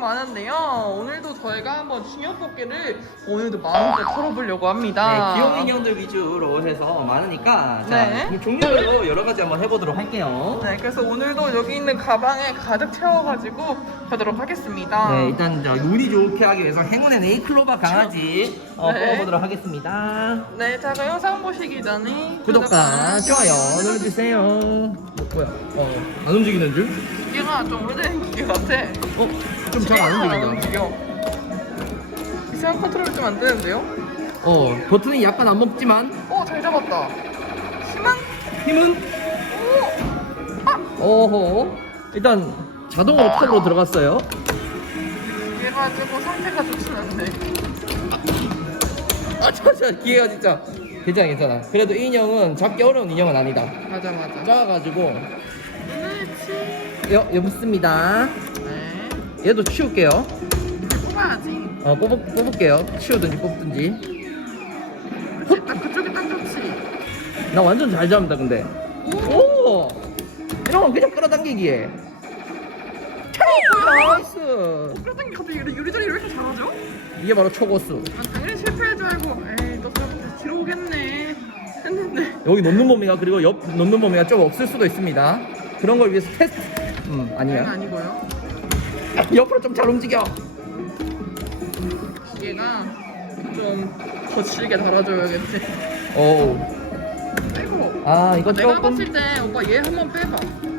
많은데요. 오늘도 저희가 한번 중형 뽑기를 오늘도 마음껏 털어보려고 합니다. 네, 귀여운 인형들 위주로 해서 많으니까 자, 네. 그럼 종류별로 여러 가지 한번 해보도록 할게요. 네, 그래서 오늘도 여기 있는 가방에 가득 채워가지고 가도록 하겠습니다. 네, 일단 저 운이 좋게 하기 위해서 행운의 네이클로바 강아지 어, 네. 뽑아보도록 하겠습니다. 네, 자, 그럼 영상 보시기 전에 구독과 좋아요 눌러주세요. 어, 뭐야? 어, 안 움직이는 줄? 기계가 좀 오래된 기계 같아. 어, 좀 잘안안 움직인다. 움직여. 이상한 컨트롤 좀안 되는데요? 어, 버튼이 약간 안 먹지만 어, 잘 잡았다. 희망? 힘은 오호. 일단 자동으로 탑으로 들어갔어요. 얘가 조금 상태가 좋진 않네. 아, 저, 저, 기회가 진짜. 괜찮아, 괜찮아. 그래도 이 인형은 잡기 어려운 인형은 아니다. 맞아, 맞아. 작아가지고. 그렇지. 여, 여습니다. 네. 얘도 치울게요. 뽑아야지. 어, 뽑을, 뽑을게요. 치우든지 뽑든지. 딱 그쪽이 딱 좋지. 나 완전 잘 잡는다, 근데. 오! 오! 이런 건 그냥 끌어당기기에. 나이스! 그러더니 갑자기 이래 요리조리 왜 이렇게 잘하죠? 이게 바로 초고수. 아, 당연히 실패할 줄 알고 에이 너 그럼 뒤로 오겠네 했는데 여기 놓는 범위가 그리고 옆 놓는 범위가 좀 없을 수도 있습니다. 그런 걸 위해서 테스트. 음, 아니야. 아니고요 옆으로 좀 잘 움직여. 기계가 좀 거칠게 달아줘야겠지 오. 빼고 아, 이거 내가 조금. 봤을 때 오빠 얘 한 번 빼봐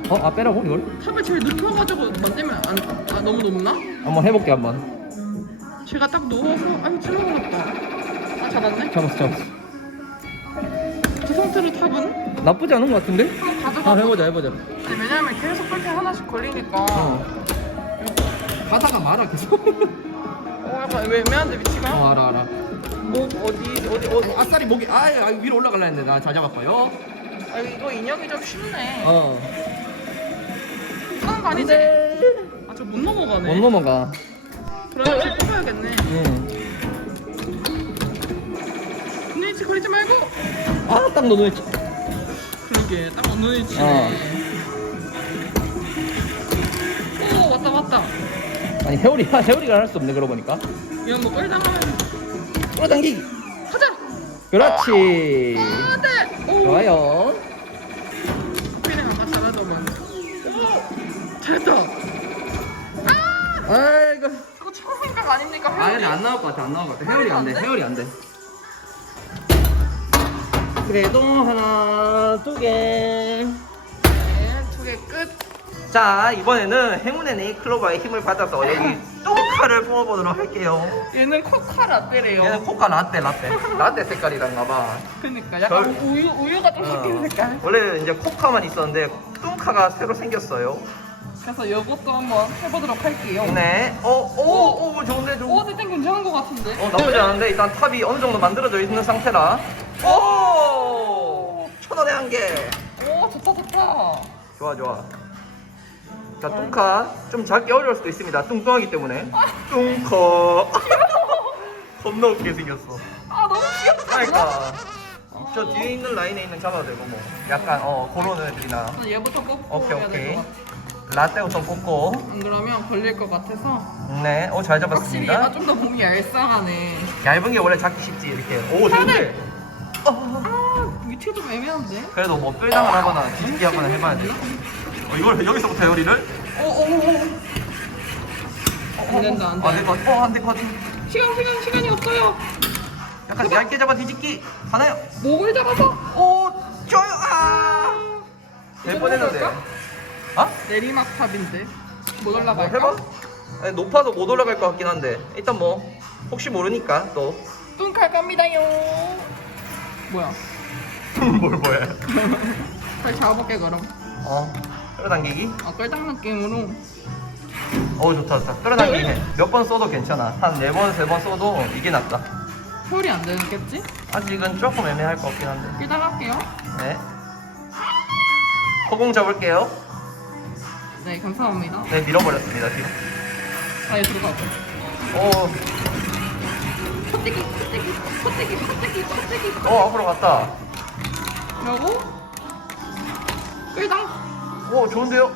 어, 아 빼라고 이걸? 탑을 제일 눕혀가지고 던지면 안, 아 너무 높나? 한번 해볼게 한번. 제가 딱 누워서 아유 찔러버렸다 아 잡았네? 잡았어, 잡았어. 그 상태로 탑은 나쁘지 않은 것 같은데? 한번 가져가 아, 해보자, 해보자. 아니, 왜냐면 계속 그렇게 하나씩 걸리니까 어. 가다가 말아 계속. 어 약간 애매한데 위치가? 어, 알아, 알아. 목 어디 어디 어디 아싸리 목이, 아, 아 위로 올라갈라 했는데 나잘 잡았어요. 아 이거 인형이 좀 쉽네 어. 하는 거 아니지? 아 저 못 넘어가네 못 넘어가. 그러면 저 뽑아야겠네 응. 눈 위치 걸리지 말고 아, 딱 너는 그러게 딱 없는 위치네 어. 오 왔다 왔다 아니 해오리가 해오리가 할 수 없네 그러고 보니까. 이런 거 끌당하면 끌어당기기. 하자 그렇지. 안돼 오 좋아요. 피는 아까 잘하더만 오 잘했다 아이고. 저거 처음 생각 아닙니까 아 회원님? 안 나올 것 같아 안 나올 것 같아 헤어리 안 안돼 돼? 헤어리 안돼 그래도 하나 두개자 네두 개끝. 이번에는 행운의 네이클로바의 힘을 받아서 여기 똥카를 뽑아보도록 할게요. 얘는 코카 라떼래요. 얘는 코카 라떼 라떼. 라떼 색깔이란가 봐. 그니까 약간 별- 우유, 우유가 좀 섞인 어. 색깔. 원래 이제 코카만 있었는데 똥카가 새로 생겼어요. 그래서 이것도 한번 해보도록 할게요. 네 어 오 오 좋은데 좀오 세팅 괜찮은 것 같은데? 어, 나쁘지 않은데 일단 탑이 어느 정도 만들어져 있는 상태라 오! 천 원에 한 개. 오 좋다 좋다 좋아 좋아. 자 뚱카 좀 잡기 어려울 수도 있습니다. 뚱뚱하기 때문에. 뚱커. 겁나 웃게 생겼어. 아 너무 귀엽다 그러니까 저 뒤에 있는 라인에 있는 잡아도 되고 뭐 약간 어 그런 애들이나 그래서 얘부터 뽑고 오케이 해야 오케이. 될것 같아 라떼 우선 뽑고. 안 그러면 걸릴 것 같아서 네, 어 잘 확실히 얘가 잡았습니다. 좀더 몸이 얄쌍하네 얇은 게 원래 잡기 쉽지 이렇게. 오 좋은데. 어. 아 위치가 좀 애매한데 그래도 뭐 끌당을 하거나 뒤집기 하거나 해봐야 돼. 어, 이걸 여기서부터 요리를? 오오오 안 된다 안안될 돼. 것 같아. 어, 안 될 것 같아. 시간 시간 시간이 없어요 약간 얇게 잡아 뒤집기. 하나요? 목을 잡아서 오, 좋아요. 아. 될 뻔했는데. 올라갈까? 아? 내리막 탑인데 못 뭐 올라갈까? 해봐? 아니, 높아서 못 올라갈 것 같긴 한데 일단 뭐 혹시 모르니까 또. 뚱칼 갑니다요 뭐야 뭘 뭐야? 다시 잡아볼게 그럼 어. 끌어당기기. 아 끌당 느낌으로 어 좋다 좋다. 끌어당기기 해. 몇 번 써도 괜찮아. 한 네 번 세 번 써도 이게 낫다. 혈이 안 되겠지? 아직은 조금 애매할 것 같긴 한데. 끌당 할게요 네. 허공 잡을게요. 네 감사합니다 네 밀어버렸습니다 뒤로. 아예 들어가고 오. 컷대기 컷대기 컷대기 컷대기 컷대기 어 앞으로 갔다. 그러고 끌당 오 좋은데요?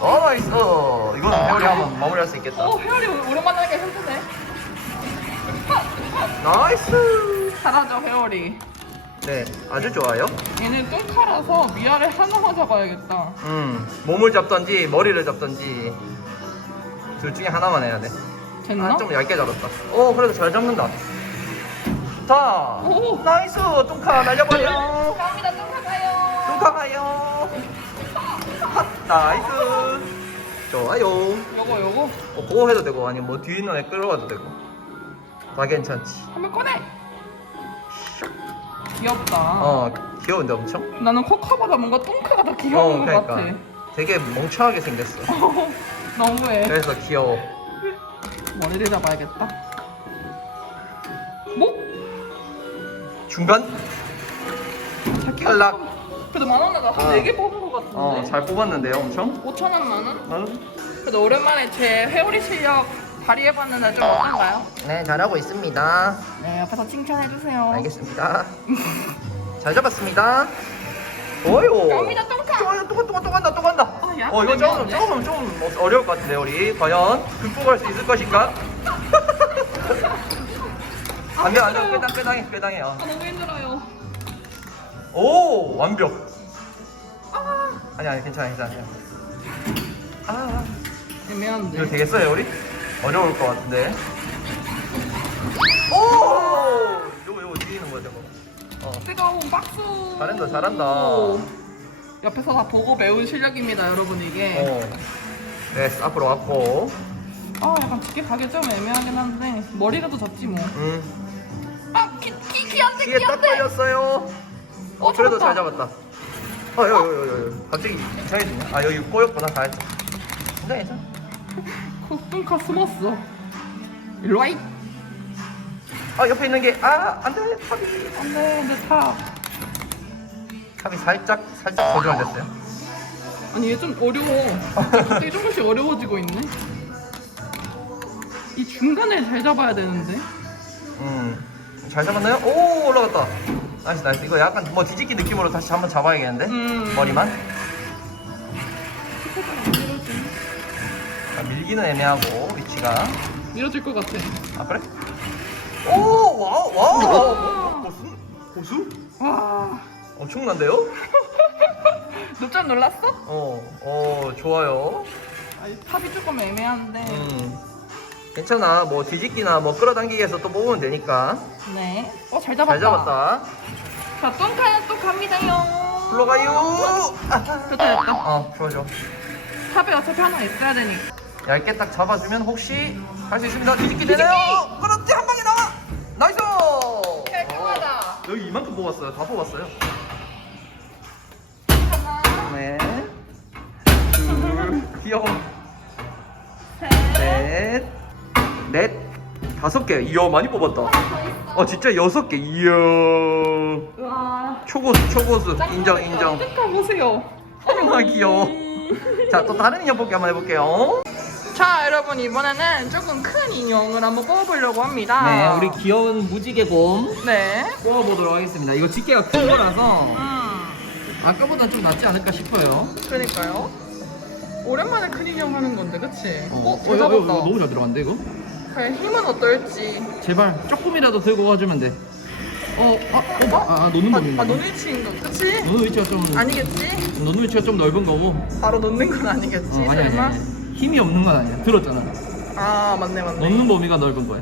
어 나이스 이거는 회오리 한번 마무리할 수 있겠다 어 회오리 오랜만에 하니까 힘드네. 나이스 잘하죠 회오리. 네 아주 좋아요 얘는 뚱카라서 위아래 하나만 잡아야겠다. 음 몸을 잡던지 머리를 잡던지 둘 중에 하나만 해야 돼 됐나? 아, 좀 얇게 잡았다. 오, 그래도 잘 잡는다. 자, 오. 나이스, 뚱카 날려버려. 갑니다 뚱카 가요. 뚱카 가요. 핫, 나이스. 좋아요. 요거 요거 어, 그거 해도 되고 아니면 뭐 뒤에 있는 애 끌어가도 되고. 다 괜찮지. 한번 꺼내. 귀엽다. 어, 귀여운데 엄청. 나는 코카보다 뭔가 뚱카가 더 어, 귀여운 것 그러니까 같아. 되게 멍청하게 생겼어. 너무해. 그래서 귀여워. 머리를 잡아야겠다. 목? 중간 탈락. 그래도 만 원에 나한 어. 4개 뽑은 것 같은데. 어, 잘 뽑았는데요, 엄청. 5천 원 만 원? 어? 그래도 오랜만에 제 회오리 실력 발휘해봤는데 좀 어떤가요? 네, 잘하고 있습니다. 네, 옆에서 칭찬해주세요. 알겠습니다. 잘 잡았습니다. 어요. 갑니다. 좋아요. 또, 간- 또, 간- 또 간다, 또 간다. 아, 약간 어, 이거 조금, 애매한데? 조금 좀 어려울 것 같은데, 우리. 과연 극복할 수 있을 것인가? 안 돼, 안 돼. 꾀당, 꾀당해, 꾀당해요. 아, 너무 힘들어요. 오, 완벽. 아, 아니, 아니, 괜찮아, 괜찮아. 괜찮아. 아, 애매한데. 이거 되겠어요, 우리? 어려울 것 같은데. 오! 요거, 요거 있는 거야, 저거. 어. 뜨거운 박수. 잘한다, 잘한다. 오. 옆에서 다 보고 배운 실력입니다, 여러분 이게. 어. 네, 앞으로 왔고. 아, 약간 짙게 가기 좀 애매하긴 한데 머리라도 잡지 뭐. 음. 아, 키, 키, 귀한데, 딱 귀한데. 걸렸어요. 어, 그래도 잡았다. 잘 잡았다. 어, 여기, 여기, 여기, 여기. 갑자기 이상해지냐? 아, 여기 꼬였구나, 다 했어. 괜찮아, 괜찮아. 코뚱카 숨었어. 일로 와이. 아, 옆에 있는 게, 아, 안 돼, 탑이. 안돼, 근데 타. 탑이 살짝, 살짝 거절됐어요. 아니 얘 좀 어려워. 갑자기 조금씩 어려워지고 있네. 이 중간을 잘 잡아야 되는데. 음. 잘 잡았나요? 오, 올라갔다. 나이스, 나이스. 이거 약간 뭐 뒤집기 느낌으로 다시 한번 잡아야겠는데? 음. 머리만. 자, 밀기는 애매하고, 위치가. 밀어질 것 같아. 아, 그래? 오, 와우, 와우. 고수? 고수? 와, 엄청난데요? 너 좀 놀랐어? 어, 어, 좋아요. 아니, 탑이 조금 애매한데. 음. 괜찮아. 뭐 뒤집기나 뭐 끌어당기기 해서 또 뽑으면 되니까. 네. 어, 잘 잡았다. 잘 잡았다. 자, 똥카는 또 갑니다요. 불러가요. 아, 됐다, 됐다. 어, 좋아, 좋아. 탑에 어차피 하나 있어야 되니까. 얇게 딱 잡아주면 혹시 할 수 있습니다. 뒤집기 되네요. 그렇지, 한 방에 나와. 나이스. 깔끔하다. 어, 여기 이만큼 뽑았어요. 다 뽑았어요. 하나, 네. 둘, 귀여워. 넷, 넷, 다섯 개. 이야, 많이 뽑았다. 어, 진짜 여섯 개. 이야. 우와. 초고수, 초고수. 인정, 인정. 똥카 보세요. 얼마나 귀여워. 자, 또 다른 인형 뽑기 한번 해볼게요. 자, 여러분 이번에는 조금 큰 인형을 한번 뽑아보려고 합니다. 네, 우리 귀여운 무지개곰 네. 뽑아보도록 하겠습니다. 이거 집게가 큰 거라서 음. 아까보다 좀 낫지 않을까 싶어요. 그러니까요. 오랜만에 큰 인형 하는 건데, 그치? 어, 잘 이거, 잡았다. 이거 너무 잘 들어간대 이거. 과연 힘은 어떨지. 제발 조금이라도 들고 가주면 돼. 어, 아, 어, 아, 아 노는 아, 법인가? 아 논위치인 거, 그치? 노는 위치가 좀 아니겠지? 노는 위치가 좀 넓은 거고. 바로 놓는 건 아니겠지, 어, 아니 아니 설마? 아니. 힘이 없는 건 아니야. 들었잖아. 아, 맞네, 맞네. 넣는 범위가 넓은 거야.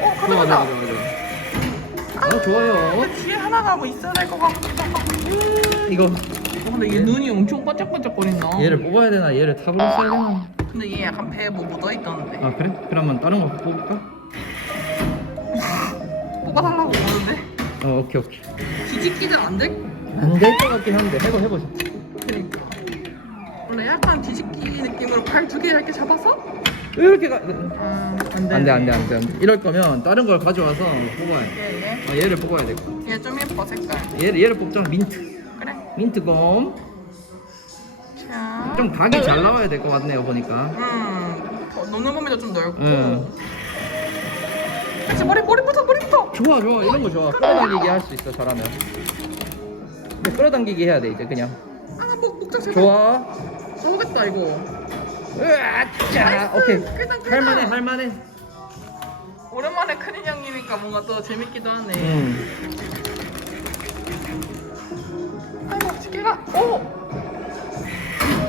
어, 가자, 가자. 좋아, 좋아. 어, 좋아요. 근데 뒤에 하나가 뭐 있어야 될 것 같기도 하고. 이거 어, 근데 얘 눈이 엄청 반짝반짝거린다. 얘를 뽑아야 되나 얘를 탑으로 써야 되나? 근데 얘 약간 배에 뭐 묻어있던데. 아 그래? 그러면 다른 거 뽑을까? 뽑아달라고 그러는데. 어 오케이 오케이. 뒤집기는 안 될? 안 될 것 같긴 한데 해보 해보자. 그니까. 원래 약간 뒤집기 느낌으로 팔두개 이렇게 잡아서? 이렇게 가. 음, 안 돼. 안돼 안돼 안돼 안돼. 이럴 거면 다른 걸 가져와서 뽑아야 돼. 얘, 얘. 어, 얘를 뽑아야 돼. 얘좀 예뻐, 색깔. 얘를 얘를 뽑자 민트. 그래. 민트곰. 자. 좀 각이 잘 나와야 될 것 같네요 보니까. 음. 더 노는 범위도 좀 넓고. 응. 그치, 머리, 머리부터, 머리부터! 좋아 좋아 이런 거 좋아. 끌어당기기 할 수 있어 잘하면. 근데 끌어당기기 해야 돼 이제 그냥. 아, 목, 목적 제발. 좋아. 쏘겠다 이거. 자, 오케이. 끄덕, 끄덕. 할만해, 할만해. 오랜만에 큰 인형이니까 뭔가 또 재밌기도 하네. 음. 아이고 집게가. 오.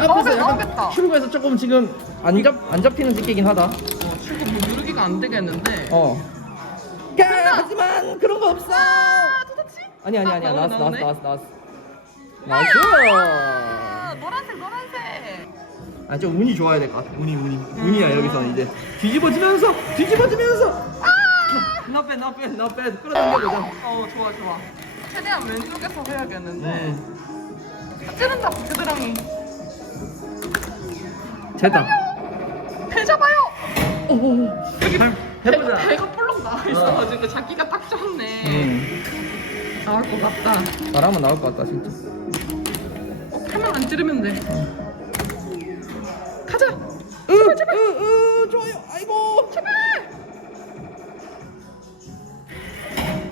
앞에서 나오겠다. 약간 출구에서 조금 지금 안, 잡, 안 잡히는 집게긴 하다. 어, 출구 뭐 누르기가 안 되겠는데. 어. 야, 하지만 그런 거 없어. 도대체? 아니 아니 아니야 아, 나왔어 나왔어. 나왔어 나왔어. 나이스. 아, 노란색 노란색. 아좀 운이 좋아야 될 것 같아. 운이 운이 운이야 여기서는 이제 뒤집어지면서 뒤집어지면서. 나빼 나빼 나빼 끌어당겨 보자. 어 좋아 좋아. 최대한 왼쪽에서 해야겠는데. 음. 찌른다 부드랑이. 됐다. 배 잡아요. 오. 여기 발- 배, 해보자. 배가 뿔렁 나와 있어가지고 잡기가 딱 좋네. 음. 나올 것 같다. 바람은 나올 것 같다 진짜. 어, 카메라 안 찌르면 돼. 가자. 제발 제발. 으으 좋아요. 아이고. 제발.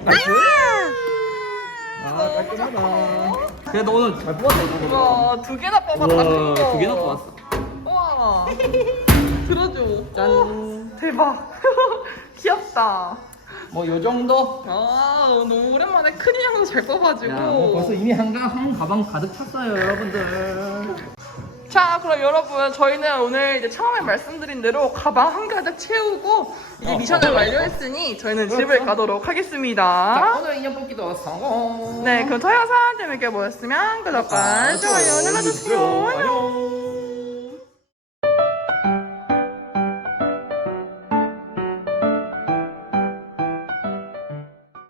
나이스. 아 너무 깔끔하다. 그래도 오늘 잘 뽑았다 이거. 와, 두 개나 뽑았다. 우와, 큰 거. 두 개나 뽑았어. 들어줘. 짠. 오, 대박. 귀엽다. 뭐 요 정도. 아, 너무 오랜만에 큰 인형도 잘 뽑아지고. 야, 뭐 벌써 이미 한가 한 가방 가득 찼어요, 여러분들. 자, 그럼 여러분, 저희는 오늘 이제 처음에 말씀드린 대로 가방 한 가득 채우고 이제 어, 미션을 어. 완료했으니 저희는 그렇죠. 집을 가도록 자, 하겠습니다. 오늘 인형 뽑기도 성공. 네, 그럼 저희 영상 재밌게 보셨으면 구독과 좋아요 눌러주세요. 안녕.